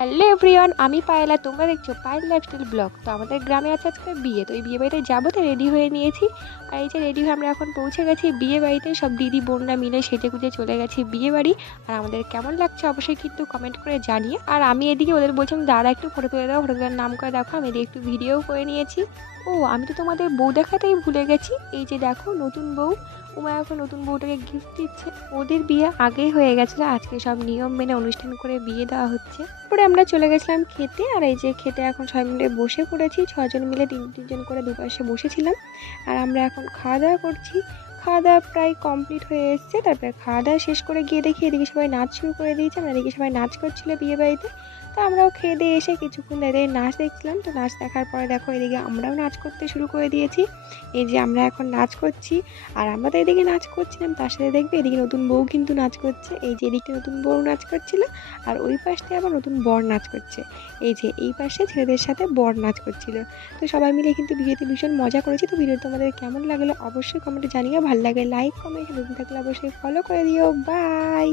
Hello everyone, আমি পায়েল আর তোমরা দেখছো পায়েল লাইফস্টাইল ব্লগ। তো আমাদের গ্রামে আছে আজকে বিয়ে, তো এই বিয়ে বাড়িতে যাবো, তো রেডি হয়ে নিয়েছি। আর এই যে রেডি হয়ে আমরা এখন পৌঁছে গেছি বিয়ে বাড়িতে। সব দিদি বোনরা মিলে সেজে গুজে চলে গেছি বিয়ে বাড়ি। আর আমাদের কেমন লাগছে অবশ্যই কিন্তু কমেন্ট করে জানিয়ে। আর আমি এদিকে ওদের বলছিলাম দাঁড়া একটু ফটো তুলে দাও, ফটো তোলার নাম করে দেখো। আমি এদিকে একটু ভিডিও করে নিয়েছি। ও আমি তো তোমাদের বউ দেখাতেই ভুলে গেছি। এই যে দেখো নতুন বউ, উমা এখন নতুন বউটাকে গিফট দিচ্ছে। ওদের বিয়ে আগেই হয়ে গেছিলো, আজকে সব নিয়ম মেনে অনুষ্ঠান করে বিয়ে দেওয়া হচ্ছে। পরে আমরা চলে গেছিলাম খেতে। আর এই যে খেতে এখন সবাই মিলে বসে পড়েছি, ছজন মিলে তিন তিনজন করে দুপাশে বসেছিলাম। আর আমরা এখন খাওয়া দাওয়া করছি। খাওয়া দাওয়া প্রায় কমপ্লিট হয়ে এসছে। তারপরে খাওয়া দাওয়া শেষ করে গিয়ে দেখি এদিকে সবাই নাচ শুরু করে দিয়েছে। আমরা এদিকে সবাই নাচ করছিল বিয়ে বাড়িতে। তো আমরাও খেয়ে দিয়ে এসে কিছুক্ষণ দাঁড়িয়ে নাচ দেখছিলাম। তো নাচ দেখার পরে দেখো এদিকে আমরাও নাচ করতে শুরু করে দিয়েছি। এই যে আমরা এখন নাচ করছি। আর আমরা তো এদিকে নাচ করছিলাম, তার সাথে দেখবে এদিকে নতুন বউ কিন্তু নাচ করছে। এই যে এদিকে নতুন বউ নাচ করছিল, আর ওই পাশে আবার নতুন বর নাচ করছে। এই যে এই পাশে ছেলেদের সাথে বর নাচ করছিল। তো সবাই মিলে কিন্তু বিয়েতে ভীষণ মজা করেছি। তো ভিডিও তোমাদের কেমন লাগলো অবশ্যই কমেন্টে জানিও। ভালো লাগে লাইক কমেন্ট, নতুন থাকলে অবশ্যই ফলো করে দিও। বাই।